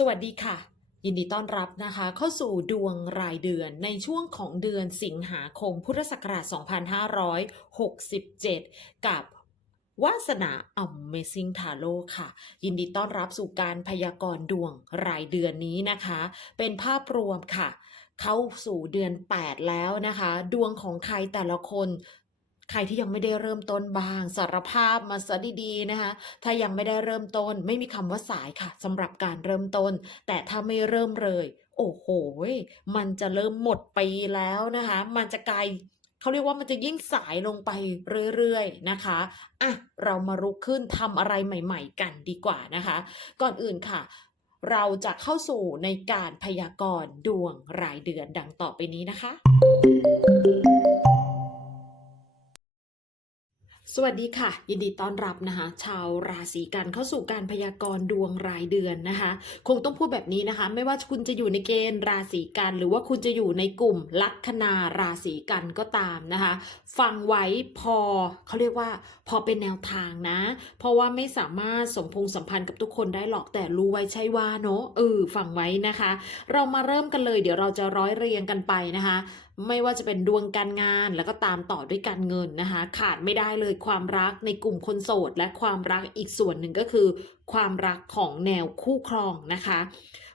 สวัสดีค่ะ ยินดีต้อนรับนะคะ เข้าสู่ดวงรายเดือนในช่วงของเดือนสิงหาคมพุทธศักราช 2567 กับวาสนา Amazing Tarot ค่ะ ยินดีต้อนรับสู่การพยากรณ์ดวงรายเดือนนี้นะคะ เป็นภาพรวมค่ะ เข้าสู่เดือน 8 แล้วนะคะ ดวงของใครแต่ละคน ใครที่ยังไม่ได้เริ่มต้นบ้างสารภาพมาซะดีๆนะคะถ้ายังไม่ได้เริ่มต้น ไม่มีคำว่าสายค่ะสำหรับการเริ่มต้น แต่ถ้าไม่เริ่มเลย โอ้โห มันจะเริ่มหมดปีแล้วนะคะ มันจะกลายเขาเรียกว่ามันจะยิ่งสายลงไปเรื่อยๆนะคะอะเรามารุกขึ้นทำอะไรใหม่ ๆ กันดีกว่านะคะ ก่อนอื่นค่ะเราจะเข้าสู่ในการพยากรณ์ดวงรายเดือนดังต่อไปนี้นะคะ สวัสดีค่ะ ยินดีต้อนรับนะคะ ชาวราศีกันเข้าสู่การพยากรณ์ดวงรายเดือนนะคะ คงต้องพูดแบบนี้นะคะ ไม่ว่าคุณจะอยู่ในเกณฑ์ราศีกันหรือว่าคุณจะอยู่ในกลุ่มลัคนาราศีกันก็ตามนะคะ ฟังไว้พอเขาเรียกว่า พอเป็นแนวทางนะ เพราะว่าไม่สามารถสมพงษ์สัมพันธ์กับทุกคนได้หรอกแต่รู้ไว้ใช่ว่าเนอะเออฟังไว้นะคะ เรามาเริ่มกันเลย เดี๋ยวเราจะร้อยเรียงกันไปนะคะ ไม่ว่าจะเป็นดวงการงานแล้วก็ตามต่อด้วยการเงินนะคะ ขาดไม่ได้เลยความรักในกลุ่มคนโสด และความรักอีกส่วนหนึ่งก็คือ ความรักของแนวคู่ครองนะคะ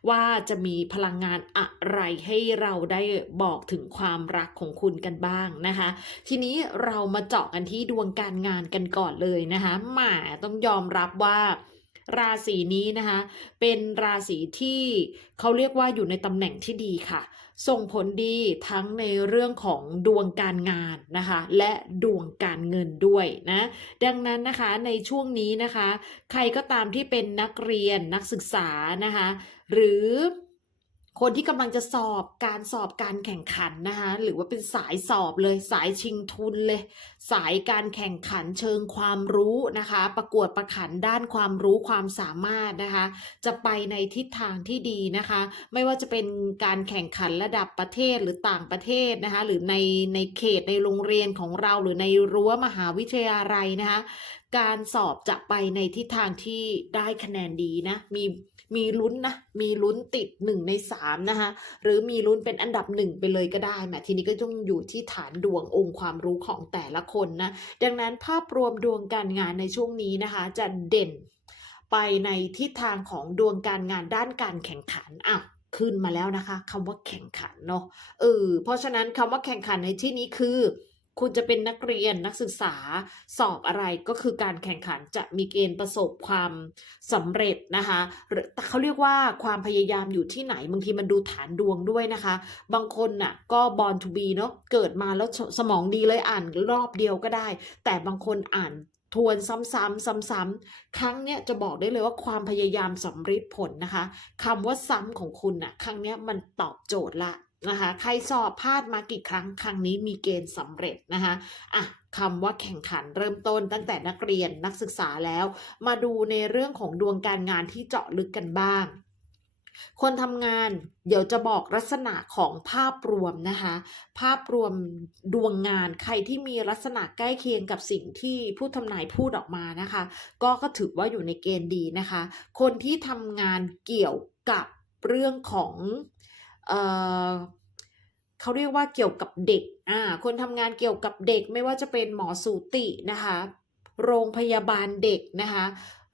ว่าจะมีพลังงานอะไรให้เราได้บอกถึงความรักของคุณกันบ้างนะคะ ทีนี้เรามาเจาะกันที่ดวงการงานกันก่อนเลยนะคะหมาต้องยอมรับว่า ราศีนี้นะคะ เป็นราศีที่เขาเรียกว่าอยู่ในตำแหน่งที่ดีค่ะ ส่งผลดีทั้งในเรื่องของดวงการงานนะคะ และดวงการเงินด้วยนะ ดังนั้นนะคะในช่วงนี้นะคะ ใครก็ตามที่เป็นนักเรียนนักศึกษานะคะ หรือ คนที่กำลังจะสอบการสอบการแข่งขันนะคะหรือว่าเป็นสายสอบเลยสายชิงทุนเลย สายการแข่งขันเชิงความรู้นะคะ ประกวดประขันด้านความรู้ความสามารถนะคะ จะไปในทิศทางที่ดีนะคะ ไม่ว่าจะเป็นการแข่งขันระดับประเทศหรือต่างประเทศนะคะ หรือในในเขตในโรงเรียนของเราหรือในรั้วมหาวิทยาลัยนะคะ การสอบจะไปในทิศทางที่ได้คะแนนดีนะมี มีลุ้นนะมีลุ้นติดหนึ่งในสามนะคะหรือมีลุ้นเป็นอันดับหนึ่งไปเลยก็ได้แหมทีนี้ก็ต้องอยู่ที่ฐานดวงองค์ความรู้ของแต่ละคนนะดังนั้นภาพรวมดวงการงานในช่วงนี้นะคะจะเด่นไปในทิศทางของดวงการงานด้านการแข่งขันอ้าวขึ้นมาแล้วนะคะคำว่าแข่งขันเนาะเออเพราะฉะนั้นคำว่าแข่งขันในที่นี้คือ คุณจะเป็นนักเรียนนักศึกษาสอบอะไรก็คือการแข่งขันจะมีเกณฑ์ประสบความสำเร็จนะคะหรือเขาเรียกว่าความพยายามอยู่ที่ไหนบางทีมันดูฐานดวงด้วยนะคะ บางคนน่ะก็ born to be เนาะเกิดมาแล้วสสมองดีเลยอ่านรอบเดียวก็ได้ แต่บางคนอ่านทวนซ้ำๆซ้ำๆครั้งเนี้ยจะบอกได้เลยว่าความพยายามสำเร็จผลนะคะคำว่าซ้ำของคุณน่ะครั้งเนี้ยมันตอบโจทย์ละ นะคะใครสอบพลาดมากี่ครั้งครั้งนี้มีเกณฑ์สำเร็จนะคะอะคำว่าแข่งขันเริ่มต้นตั้งแต่นักเรียนนักศึกษาแล้ว มาดูในเรื่องของดวงการงานที่เจาะลึกกันบ้าง คนทำงานเดี๋ยวจะบอกลักษณะของภาพรวมนะคะภาพรวมดวงงานใครที่มีลักษณะใกล้เคียงกับสิ่งที่ผู้ทำนายพูดออกมานะคะ ก็ก็ถือว่าอยู่ในเกณฑ์ดีนะคะ คนที่ทำงานเกี่ยวกับเรื่องของ เอ่อเขาเรียกว่าเกี่ยวกับเด็กอ่าคนทำงานเกี่ยวกับเด็กไม่ว่าจะเป็นหมอสูตินะคะ โรงพยาบาลเด็กนะคะ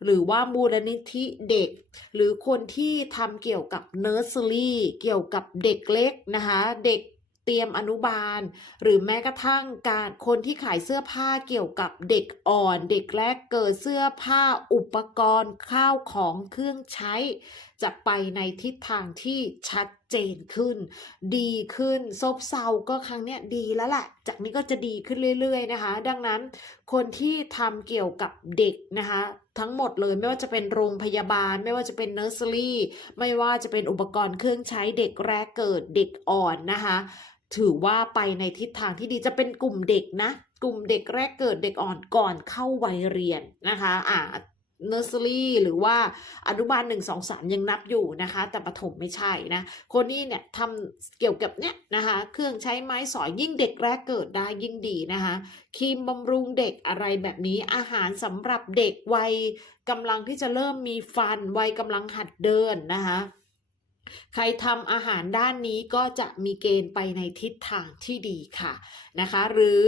หรือว่ามูลนิธิเด็ก หรือคนที่ทำเกี่ยวกับเนอร์เซอรี่เกี่ยวกับเด็กเล็กนะคะเด็กเตรียมอนุบาล หรือแม้กระทั่งการคนที่ขายเสื้อผ้าเกี่ยวกับเด็กอ่อน เด็กแรกเกิดเสื้อผ้าอุปกรณ์ข้าวของเครื่องใช้ จะไปในทิศทางที่ชัดเจนขึ้น ดีขึ้นซบเซาก็ครั้งเนี้ยดีแล้วแหละ จากนี้ก็จะดีขึ้นเรื่อย ๆ นะคะ ดังนั้นคนที่ทำเกี่ยวกับเด็กนะคะ ทั้งหมดเลยไม่ว่าจะเป็นโรงพยาบาล ไม่ว่าจะเป็นเนอร์เซอรี่ไม่ว่าจะเป็นอุปกรณ์เครื่องใช้เด็กแรกเกิดเด็กอ่อนนะคะ ถือว่าไปในทิศทางที่ดีจะเป็นกลุ่มเด็กนะกลุ่มเด็กแรกเกิดเด็กอ่อนก่อนเข้าวัยเรียนนะคะอ่า เนอร์เซอรี่หรือว่าอนุบาลหนึ่งสองสามยังนับอยู่นะคะ แต่ประถมไม่ใช่นะคนนี้เนี่ยทำเกี่ยวกับเนี่ยนะคะ เครื่องใช้ไม้สอยยิ่งเด็กแรกเกิดได้ยิ่งดีนะคะครีมบำรุงเด็กอะไรแบบนี้อาหารสำหรับเด็กวัยกำลังที่จะเริ่มมีฟันวัยกำลังหัดเดินนะคะใครทำอาหารด้านนี้ก็จะมีเกณฑ์ไปในทิศทางที่ดีค่ะนะคะ หรือ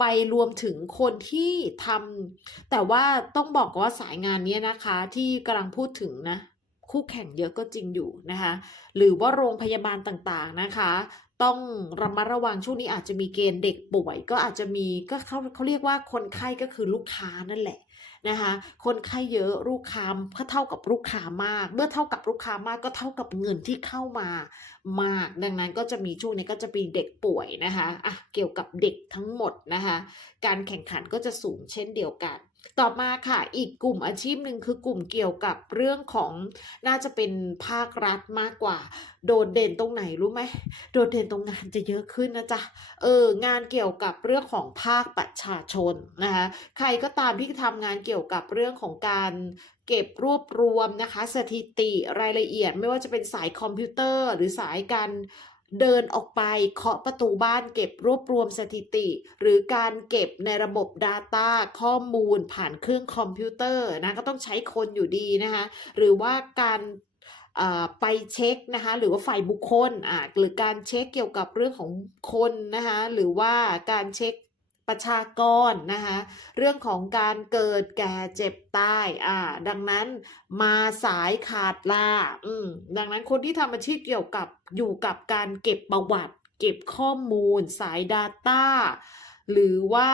ไปรวมถึงคนที่ทำแต่ว่าต้องบอกว่าสายงานนี้นะคะ ที่กำลังพูดถึงนะ คู่แข่งเยอะก็จริงอยู่นะคะ หรือว่าโรงพยาบาลต่างๆนะคะต้องระมัดระวังช่วงนี้อาจจะมีเกณฑ์เด็กป่วย ก็อาจจะมีก็เขาเขาเรียกว่าคนไข้ก็คือลูกค้านั่นแหละ นะคะคนไข้เยอะลูกค้าก็เท่ากับลูกค้ามาก เมื่อเท่ากับลูกค้ามากก็เท่ากับเงินที่เข้ามามาก ดังนั้นก็จะมีช่วงนี้ก็จะมีเด็กป่วยนะคะอะเกี่ยวกับเด็กทั้งหมดนะคะการแข่งขันก็จะสูงเช่นเดียวกัน ต่อมาค่ะอีกกลุ่มอาชีพหนึ่งคือกลุ่มเกี่ยวกับเรื่องของน่าจะเป็นภาครัฐมากกว่า โดดเด่นตรงไหนรู้ไหมโดดเด่นตรงงานจะเยอะขึ้นนะจ๊ะเอองานเกี่ยวกับเรื่องของภาคประชาชนนะคะใครก็ตามที่ทำงานเกี่ยวกับเรื่องของการเก็บรวบรวมนะคะ สถิติรายละเอียด ไม่ว่าจะเป็นสายคอมพิวเตอร์ หรือสายการ เดินออกไปเคาะประตูบ้านเก็บรวบรวมสถิติ หรือการเก็บในระบบ Data ข้อมูลผ่านเครื่องคอมพิวเตอร์นะก็ต้องใช้คนอยู่ดีนะคะหรือว่าการไปเช็คนะคะหรือว่าฝ่ายบุคคลอ่าหรือการเช็คเกี่ยวกับเรื่องของคนนะคะหรือว่าการเช็ค ประชากรนะคะเรื่องของการเกิดแก่เจ็บตายอ่าดังนั้นมาสายขาดลาอืมดังนั้นคนที่ทำอาชีพเกี่ยวกับอยู่กับการเก็บประวัติ เก็บข้อมูลสาย Data หรือว่า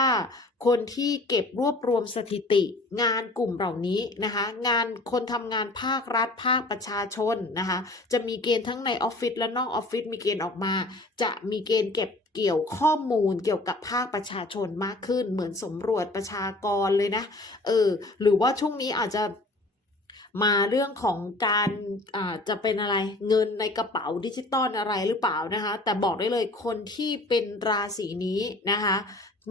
คนที่เก็บรวบรวมสถิติ งานกลุ่มเหล่านี้นะคะ งานคนทำงานภาครัฐภาคประชาชนนะคะ จะมีเกณฑ์ทั้งในออฟฟิศและนอกออฟฟิศมีเกณฑ์ออกมา จะมีเกณฑ์เก็บเกี่ยวข้อมูลเกี่ยวกับภาคประชาชนมากขึ้น เหมือนสำรวจประชากรเลยนะ เออ หรือว่าช่วงนี้อาจจะมาเรื่องของการอ่าจะเป็นอะไรเงินในกระเป๋าดิจิตอลอะไรหรือเปล่านะคะ แต่บอกได้เลยคนที่เป็นราศีนี้นะคะ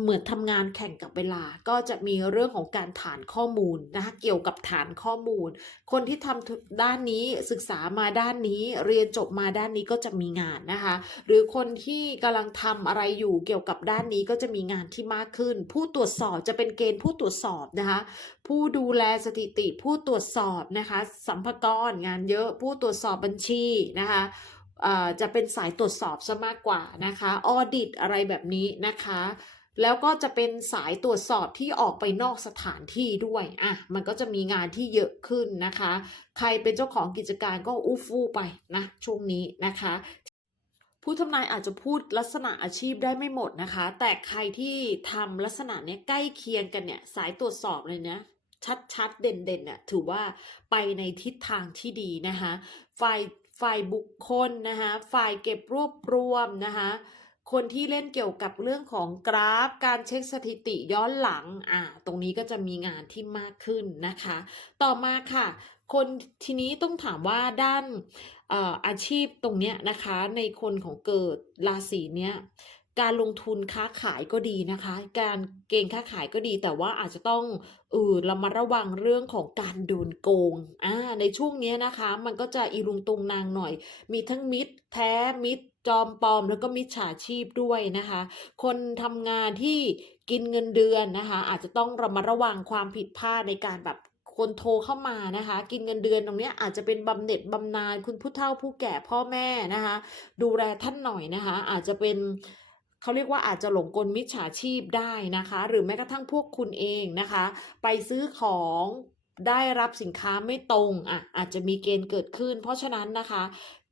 เหมือนทำงานแข่งกับเวลา ก็จะมีเรื่องของการฐานข้อมูลนะคะเกี่ยวกับฐานข้อมูล คนที่ทำด้านนี้ศึกษามาด้านนี้ เรียนจบมาด้านนี้ก็จะมีงานนะคะ หรือคนที่กำลังทำอะไรอยู่เกี่ยวกับด้านนี้ก็จะมีงานที่มากขึ้น ผู้ตรวจสอบจะเป็นเกณฑ์ผู้ตรวจสอบนะคะผู้ดูแลสถิติผู้ตรวจสอบนะคะสัมภากรงานเยอะผู้ตรวจสอบบัญชีนะคะอ่อจะเป็นสายตรวจสอบซะมากกว่านะคะออดิตอะไรแบบนี้นะคะ แล้วก็จะเป็นสายตรวจสอบที่ออกไปนอกสถานที่ด้วย อะ มันก็จะมีงานที่เยอะขึ้นนะคะ ใครเป็นเจ้าของกิจการก็อู้ฟู่ไปนะช่วงนี้นะคะผู้ทำนายอาจจะพูดลักษณะอาชีพได้ไม่หมดนะคะ แต่ใครที่ทำลักษณะเนี้ยใกล้เคียงกันเนี่ยสายตรวจสอบเลยนะชัดๆเด่นๆเนี่ยถือว่าไปในทิศทางที่ดีนะคะ ฝ่ายฝ่ายบุคคลนะคะฝ่ายเก็บรวบรวมนะคะ คนที่เล่นเกี่ยวกับเรื่องของกราฟ การเช็คสถิติย้อนหลัง อ่า ตรงนี้ก็จะมีงานที่มากขึ้นนะคะ ต่อมาค่ะ คนทีนี้ต้องถามว่าด้านเอ่อาชีพตรงเนี้ยนะคะ ในคนของเกิดราศีเนี้ยการลงทุนค้าขายก็ดีนะคะ การเก่งค้าขายก็ดี แต่ว่าอาจจะต้องเออระมัดระวังเรื่องของการโดนโกงอ่าในช่วงเนี้ยนะคะ มันก็จะอีลุงตุงนางหน่อย มีทั้งมิตรแท้มิตร จอมปลอมแล้วก็มิจฉาชีพด้วยนะคะ คนทำงานที่กินเงินเดือนนะคะ อาจจะต้องระมัดระวังความผิดพลาดในการแบบคนโทรเข้ามานะคะ กินเงินเดือนตรงนี้อาจจะเป็นบำเหน็จบำนาญคุณผู้เฒ่าผู้แก่พ่อแม่นะคะ ดูแลท่านหน่อยนะคะ อาจจะเป็นเขาเรียกว่าอาจจะหลงกลมิจฉาชีพได้นะคะ หรือแม้กระทั่งพวกคุณเองนะคะ ไปซื้อของได้รับสินค้าไม่ตรงอะอาจจะมีเกณฑ์เกิดขึ้น เพราะฉะนั้นนะคะ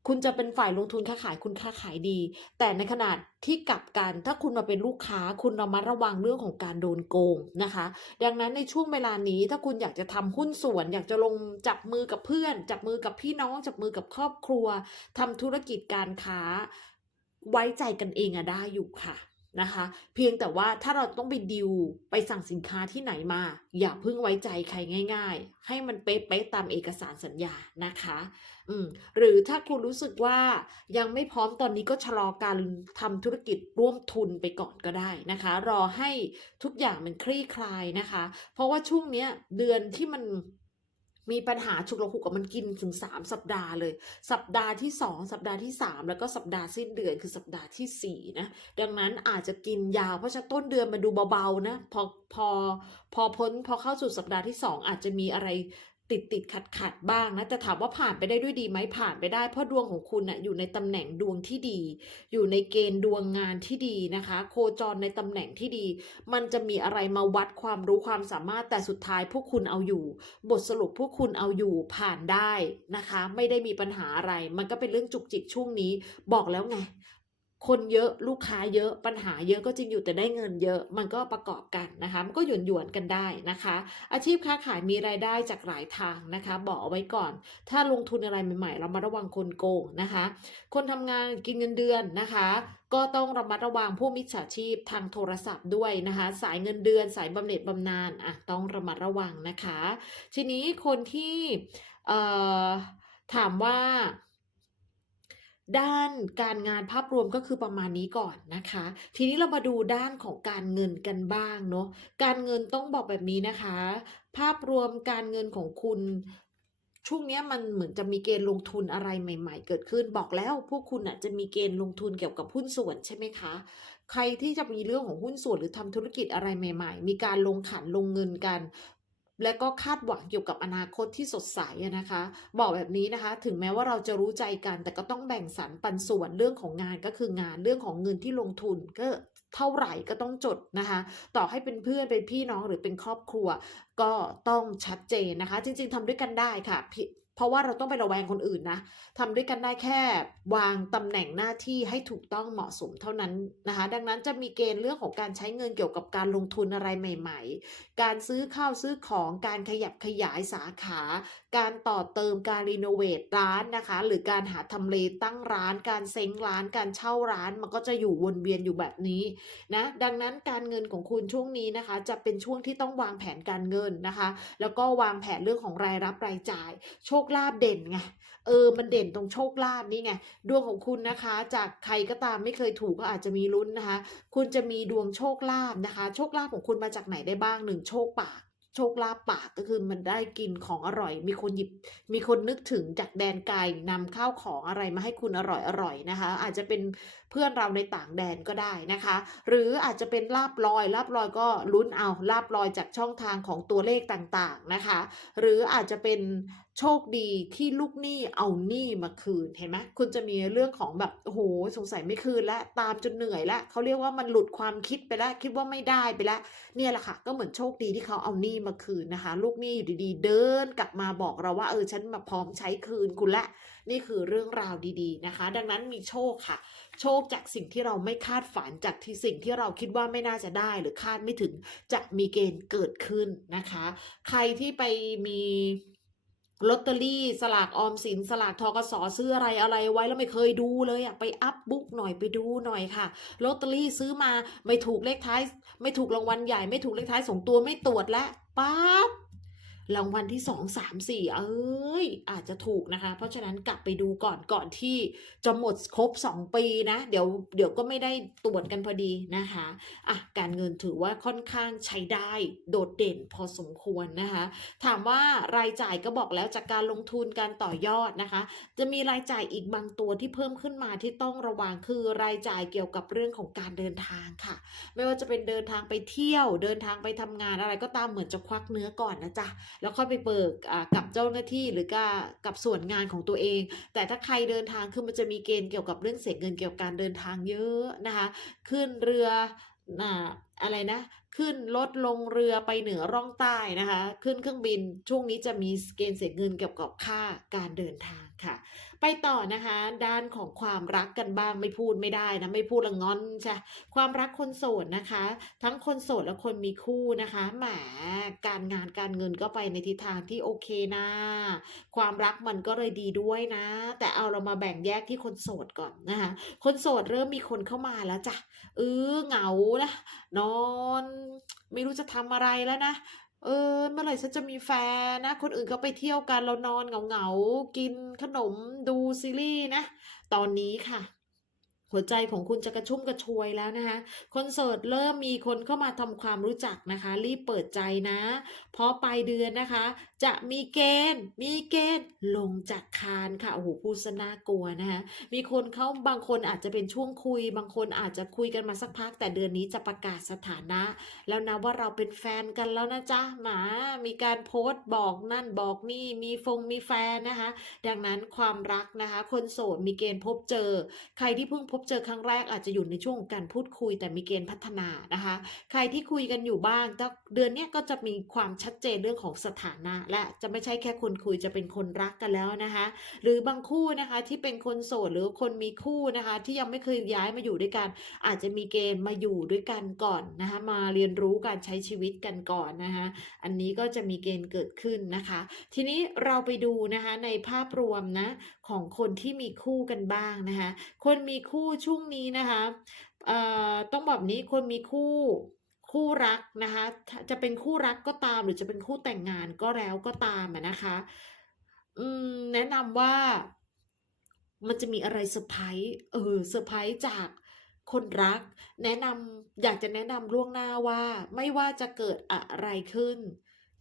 คุณจะเป็นฝ่ายลงทุนค้าขายคุณค้าขายดี แต่ในขนาดที่กลับกันถ้าคุณมาเป็นลูกค้า คุณระมัดระวังเรื่องของการโดนโกงนะคะ ดังนั้นในช่วงเวลานี้ถ้าคุณอยากจะทำหุ้นส่วน อยากจะลงจับมือกับเพื่อน จับมือกับพี่น้อง จับมือกับครอบครัวทำธุรกิจการค้า ไว้ใจกันเองอะได้อยู่ค่ะ นะคะ เพียงแต่ว่าถ้าเราต้องไปดิวไปสั่งสินค้าที่ไหนมา อย่าเพิ่งไว้ใจใครง่าย ๆ ให้มันเป๊ะๆตามเอกสารสัญญานะคะ อืมหรือถ้าคุณรู้สึกว่ายังไม่พร้อมตอนนี้ก็ชะลอการทำธุรกิจร่วมทุนไปก่อนก็ได้นะคะ รอให้ทุกอย่างมันคลี่คลายนะคะ เพราะว่าช่วงเนี้ยเดือนที่มัน มีปัญหาฉุกละหุกกับมันกินถึง 3 สัปดาห์เลย สัปดาห์ที่ 2 สัปดาห์ที่ 3 แล้วก็สัปดาห์สิ้นเดือนคือสัปดาห์ทีสี่4นะดังนั้นอาจจะกินยาว เพราะฉะนั้นต้นเดือนมาดูเบาๆนะพอพอพอพ้นพอเข้าสู่สัปดาห์ที่ 2 อาจจะมีอะไร ติดติดขัดขัดบ้างนะแต่ถามว่าผ่านไปได้ด้วยดีไหมผ่านไปได้ เพราะดวงของคุณน่ะอยู่ในตำแหน่งดวงที่ดี อยู่ในเกณฑ์ดวงงานที่ดีนะคะ โคจรในตำแหน่งที่ดี มันจะมีอะไรมาวัดความรู้ความสามารถแต่สุดท้ายพวกคุณเอาอยู่ บทสรุปพวกคุณเอาอยู่ผ่านได้นะคะ ไม่ได้มีปัญหาอะไร มันก็เป็นเรื่องจุกจิกช่วงนี้ บอกแล้วไง คนเยอะลูกค้าเยอะปัญหาเยอะก็จริงอยู่แต่ได้เงินเยอะ มันก็ประกอบกันนะคะ มันก็หยวนหยวนกันได้นะคะ อาชีพค้าขายมีรายได้จากหลายทางนะคะ บอกเอาไว้ก่อน ถ้าลงทุนอะไรใหม่ๆ เรามาระวังคนโกงนะคะ คนทำงานกินเงินเดือนนะคะ ก็ต้องระมัดระวังผู้มิจฉาชีพทางโทรศัพท์ด้วยนะคะ สายเงินเดือนสายบำเหน็จบำนาญอะต้องระมัดระวังนะคะ ทีนี้คนที่ถามว่า ด้านการงานภาพรวมก็คือประมาณนี้ก่อนนะคะ ทีนี้เรามาดูด้านของการเงินกันบ้างเนาะการเงินต้องบอกแบบนี้นะคะ ภาพรวมการเงินของคุณช่วงนี้มันเหมือนจะมีเกณฑ์ลงทุนอะไรใหม่ ๆ เกิดขึ้นบอกแล้วพวกคุณอะจะมีเกณฑ์ลงทุนเกี่ยวกับหุ้นส่วนใช่ไหมคะ ใครที่จะมีเรื่องของหุ้นส่วนหรือทำธุรกิจอะไรใหม่ ๆ มีการลงขันลงเงินกัน และก็คาดหวังเกี่ยวกับอนาคตที่สดใสนะคะ บอกแบบนี้นะคะ ถึงแม้ว่าเราจะรู้ใจกัน แต่ก็ต้องแบ่งสรรปันส่วนเรื่องของงานก็คืองานเรื่องของเงินที่ลงทุนก็เท่าไหร่ก็ต้องจดนะคะ ต่อให้เป็นเพื่อนเป็นพี่น้องหรือเป็นครอบครัว ก็ต้องชัดเจนนะคะ จริง ๆทำด้วยกันได้ค่ะ เพราะว่าเราต้องไประแวงคนอื่นนะทำด้วยกันได้แค่วางตำแหน่งหน้าที่ให้ถูกต้องเหมาะสมเท่านั้นนะคะ ดังนั้นจะมีเกณฑ์เรื่องของการใช้เงินเกี่ยวกับการลงทุนอะไรใหม่ ๆ การซื้อข้าวซื้อของการขยับขยายสาขา การต่อเติมการรีโนเวทร้านนะคะ หรือการหาทำเลตั้งร้าน การเซ้งร้าน การเช่าร้าน มันก็จะอยู่วนเวียนอยู่แบบนี้นะดังนั้นการเงินของคุณช่วงนี้นะคะ จะเป็นช่วงที่ต้องวางแผนการเงินนะคะ แล้วก็วางแผนเรื่องของรายรับรายจ่ายโชคคลาภเด่นไงเออ มันเด่นตรงโชคลาภนี่ไง ดวงของคุณนะคะ จากใครก็ตามไม่เคยถูกก็อาจจะมีลุ้นนะคะ คุณจะมีดวงโชคลาภนะคะ โชคลาภของคุณมาจากไหนได้บ้างหนึ่งโชคปากโชคลาภปากก็คือมันได้กินของอร่อย มีคนหยิบ มีคนนึกถึงจากแดนไกลนำข้าวของอะไรมาให้คุณอร่อยอร่อยนะคะ อาจจะเป็นเพื่อนเราในต่างแดนก็ได้นะคะ หรืออาจจะเป็นลาบลอย ลาบลอยก็ลุ้นเอาลาบลอยจากช่องทางของตัวเลขต่างๆนะคะ หรืออาจจะเป็น โชคดีที่ลูกหนี้เอาหนี้มาคืนเห็นไหมคุณจะมีเรื่องของแบบโอ้โหสงสัยไม่คืนแล้วตามจนเหนื่อยแล้วเขาเรียกว่ามันหลุดความคิดไปแล้วคิดว่าไม่ได้ไปแล้วเนี่ยแหละค่ะก็เหมือนโชคดีที่เขาเอาหนี้มาคืนนะคะ ลูกหนี้อยู่ดีๆ เดินกลับมาบอกเราว่าเออฉันมาพร้อมใช้คืนคุณละนี่คือเรื่องราวดีๆนะคะ ดังนั้นมีโชคค่ะ โชคจากสิ่งที่เราไม่คาดฝันจากที่สิ่งที่เราคิดว่าไม่น่าจะได้หรือคาดไม่ถึงจะมีเกณฑ์เกิดขึ้นนะคะ ใครที่ไปมี ลอตเตอรี่สลากออมสิน สลากทกสซื้ออะไรอะไรไว้แล้วไม่เคยดูเลยอะไปอัพบุ๊กหน่อยไปดูหน่อยค่ะลอตเตอรี่ซื้อมาไม่ถูกเลขท้าย ไม่ถูกรางวัลใหญ่ไม่ถูกเลขท้ายสองตัวไม่ตรวจแล้วปั๊บ รางวัลที่สองสามสี่เอ้ย อาจจะถูกนะคะ เพราะฉะนั้นกลับไปดูก่อนก่อนที่จะหมดครบสองปีนะเดี๋ยวเดี๋ยวก็ไม่ได้ตรวจกันพอดีนะคะอะการเงินถือว่าค่อนข้างใช้ได้โดดเด่นพอสมควรนะคะ ถามว่ารายจ่ายก็บอกแล้วจากการลงทุนการต่อยอดนะคะ จะมีรายจ่ายอีกบางตัวที่เพิ่มขึ้นมาที่ต้องระวังคือรายจ่ายเกี่ยวกับเรื่องของการเดินทางค่ะ ไม่ว่าจะเป็นเดินทางไปเที่ยว เดินทางไปทำงานอะไรก็ตามเหมือนจะควักเนื้อก่อนนะจ๊ะแล้วค่อยไปเบิกกับเจ้าหน้าที่หรือกับกับส่วนงานของตัวเอง แต่ถ้าใครเดินทางคือมันจะมีเกณฑ์เกี่ยวกับเรื่องเสียเงินเกี่ยวกับการเดินทางเยอะนะคะขึ้นเรืออะไรนะ ขึ้นรถลงเรือไปเหนือร่องใต้นะคะ ขึ้นเครื่องบินช่วงนี้จะมีเกณฑ์เสียเงินเกี่ยวกับค่าการเดินทาง ค่ะ ไปต่อนะคะ ด้านของความรักกันบ้างไม่พูดไม่ได้นะไม่พูดละงอนใช่ความรักคนโสดนะคะ ทั้งคนโสดและคนมีคู่นะคะแหมการงานการเงินก็ไปในทิศทางที่โอเคนะ ความรักมันก็เลยดีด้วยนะ แต่เอาเรามาแบ่งแยกที่คนโสดก่อนนะคะคนโสดเริ่มมีคนเข้ามาแล้วจ้ะเออเหงานะนอน ไม่รู้จะทำอะไรแล้วนะ เออเมื่อไหร่ฉันจะมีแฟนนะ คนอื่นก็ไปเที่ยวกันเรานอนเหงาๆกินขนมดูซีรีส์นะ ตอนนี้ค่ะ หัวใจของคุณจะกระชุ่มกระชวยแล้วนะคะคอนโสดเริ่มมีคนเข้ามาทำความรู้จักนะคะ รีบเปิดใจนะ เพราะปลายเดือนนะคะ จะมีเกณฑ์ มีเกณฑ์ลงจากคานค่ะโอ้โหพูดน่ากลัวนะคะมีคนเขาบางคนอาจจะเป็นช่วงคุย บางคนอาจจะคุยกันมาสักพัก แต่เดือนนี้จะประกาศสถานะ แล้วนะว่าเราเป็นแฟนกันแล้วนะจ๊ะหมามีการโพสต์บอกนั่นบอกนี่มีฟงมีแฟนนะคะ ดังนั้นความรักนะคะ คนโสดมีเกณฑ์พบเจอ ใครที่เพิ่งพบเจอครั้งแรกอาจจะอยู่ในช่วงของการพูดคุยแต่มีเกณฑ์พัฒนานะคะ ใครที่คุยกันอยู่บ้างเดือนนี้ก็จะมีความชัดเจนเรื่องของสถานะ และจะไม่ใช่แค่คนคุยจะเป็นคนรักกันแล้วนะคะ หรือบางคู่นะคะที่เป็นคนโสดหรือคนมีคู่นะคะ ที่ยังไม่เคยย้ายมาอยู่ด้วยกัน อาจจะมีเกณฑ์มาอยู่ด้วยกันก่อนนะคะมาเรียนรู้การใช้ชีวิตกันก่อนนะคะอันนี้ก็จะมีเกณฑ์เกิดขึ้นนะคะ ทีนี้เราไปดูนะคะในภาพรวมนะของคนที่มีคู่กันบ้างนะคะ คนมีคู่ช่วงนี้นะคะเอ่อต้องบอกแบบนี้คนมีคู่คู่รักนะคะ จะเป็นคู่รักก็ตามหรือจะเป็นคู่แต่งงานก็แล้วก็ตามนะคะอืมแนะนำว่ามันจะมีอะไรเซอร์ไพรส์เออเซอร์ไพรส์จากคนรัก แนะนำอยากจะแนะนำล่วงหน้าว่าไม่ว่าจะเกิดอะไรขึ้น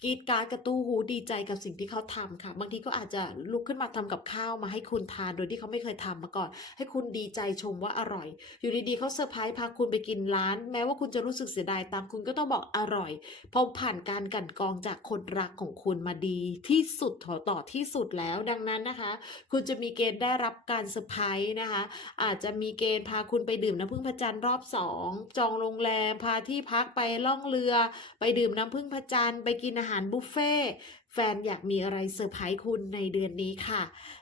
กรีดกรารกระตู้หูดีใจกับสิ่งที่เขาทำค่ะ บางทีก็อาจจะลุกขึ้นมาทำกับข้าวมาให้คุณทานโดยที่เขาไม่เคยทำมาก่อน ให้คุณดีใจชมว่าอร่อย อยู่ดีๆเขาเซอร์ไพรส์พาคุณไปกินร้าน แม้ว่าคุณจะรู้สึกเสียดายตามคุณก็ต้องบอกอร่อยเพราะผ่านการกันกองจากคนรักของคุณมาดี ที่สุดถอต่อที่สุดแล้วดังนั้นนะคะ คุณจะมีเกณฑ์ได้รับการเซอร์ไพรส์นะคะ อาจจะมีเกณฑ์พาคุณไปดื่มน้ำพึ่งพระจันทร์รอบสองจองโรงแรมพาที่พักไปล่องเรือ ไปดื่มน้ำพึ่งพระจันทร์ไปกินอาหารบุฟเฟ่แฟนอยากมีอะไรเซอร์ไพรส์คุณในเดือนนี้ค่ะ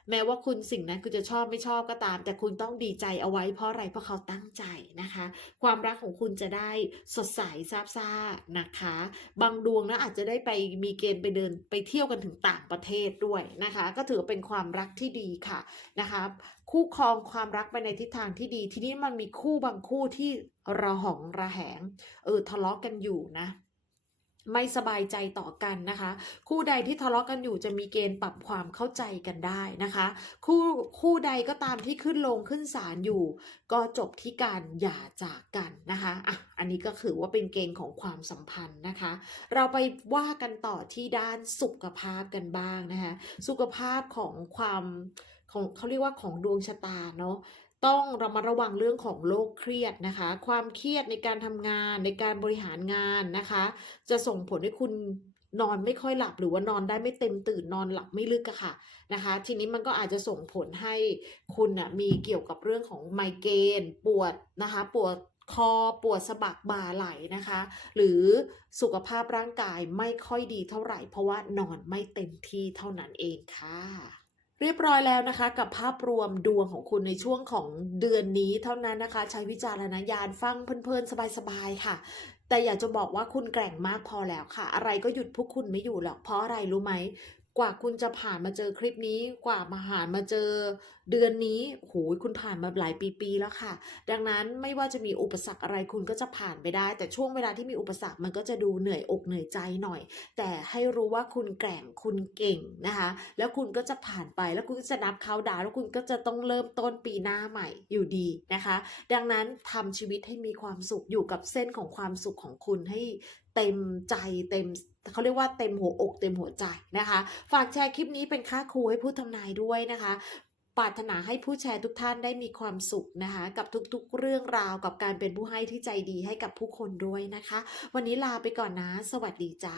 แม้ว่าคุณสิ่งนั้นคุณจะชอบไม่ชอบก็ตาม แต่คุณต้องดีใจเอาไว้เพราะอะไรเพราะเขาตั้งใจนะคะ ความรักของคุณจะได้สดใสซาบซ่านะคะ บางดวงนะอาจจะได้ไปมีเกณฑ์ไปเดินไปเที่ยวกันถึงต่างประเทศด้วยนะคะ ก็ถือเป็นความรักที่ดีค่ะนะคะ คู่ครองความรักไปในทิศทางที่ดี ทีนี้มันมีคู่บางคู่ที่ระหองระแหงเออทะเลาะกันอยู่นะ ไม่สบายใจต่อกันนะคะ คู่ใดที่ทะเลาะกันอยู่จะมีเกณฑ์ปรับความเข้าใจกันได้นะคะ คู่คู่ใดก็ตามที่ขึ้นลงขึ้นศาลอยู่ ก็จบที่การหย่าจากกันนะคะอะอันนี้ก็คือว่าเป็นเกณฑ์ของความสัมพันธ์นะคะ เราไปว่ากันต่อที่ด้านสุขภาพกันบ้างนะคะ สุขภาพของความของเขาเรียกว่าของดวงชะตาเนาะ ต้องระมัดระวังเรื่องของโรคเครียดนะคะ ความเครียดในการทำงานในการบริหารงานนะคะ จะส่งผลให้คุณนอนไม่ค่อยหลับหรือว่านอนได้ไม่เต็มตื่นนอนหลับไม่ลึกอะค่ะนะคะ ทีนี้มันก็อาจจะส่งผลให้คุณน่ะมีเกี่ยวกับเรื่องของไมเกรนปวดนะคะปวดคอปวดสะบักบ่าไหลนะคะ หรือสุขภาพร่างกายไม่ค่อยดีเท่าไหร่ เพราะว่านอนไม่เต็มที่เท่านั้นเองค่ะ เรียบร้อยแล้วนะคะ กับภาพรวมดวงของคุณในช่วงของเดือนนี้เท่านั้นนะคะ ใช้วิจารณญาณฟังเพลินๆ สบายๆ ค่ะ แต่อยากจะบอกว่าคุณแกร่งมากพอแล้วค่ะ อะไรก็หยุดพวกคุณไม่อยู่หรอกเพราะอะไรรู้ไหมกว่าคุณจะผ่านมาเจอคลิปนี้ กว่ามาผ่านมาเจอ เดือนนี้โหยคุณผ่านมาหลายปีๆแล้วค่ะ ดังนั้นไม่ว่าจะมีอุปสรรคอะไรคุณก็จะผ่านไปได้ แต่ช่วงเวลาที่มีอุปสรรคมันก็จะดูเหนื่อยอกเหนื่อยใจหน่อย แต่ให้รู้ว่าคุณแกร่งคุณเก่งนะคะ แล้วคุณก็จะผ่านไปแล้วคุณก็จะนับเขาดาวแล้วคุณก็จะต้องเริ่มต้นปีหน้าใหม่อยู่ดีนะคะ ดังนั้นทำชีวิตให้มีความสุขอยู่กับเส้นของความสุขของคุณให้เต็มใจเต็มเขาเรียกว่าเต็มหัวอกเต็มหัวใจนะคะ ฝากแชร์คลิปนี้เป็นค่าครูให้ผู้ทำนายด้วยนะคะ ปรารถนาให้ผู้แชร์ทุกท่านได้มีความสุขนะคะ กับทุกๆเรื่องราวกับการเป็นผู้ให้ที่ใจดีให้กับผู้คนด้วยนะคะ วันนี้ลาไปก่อนนะ สวัสดีจ้า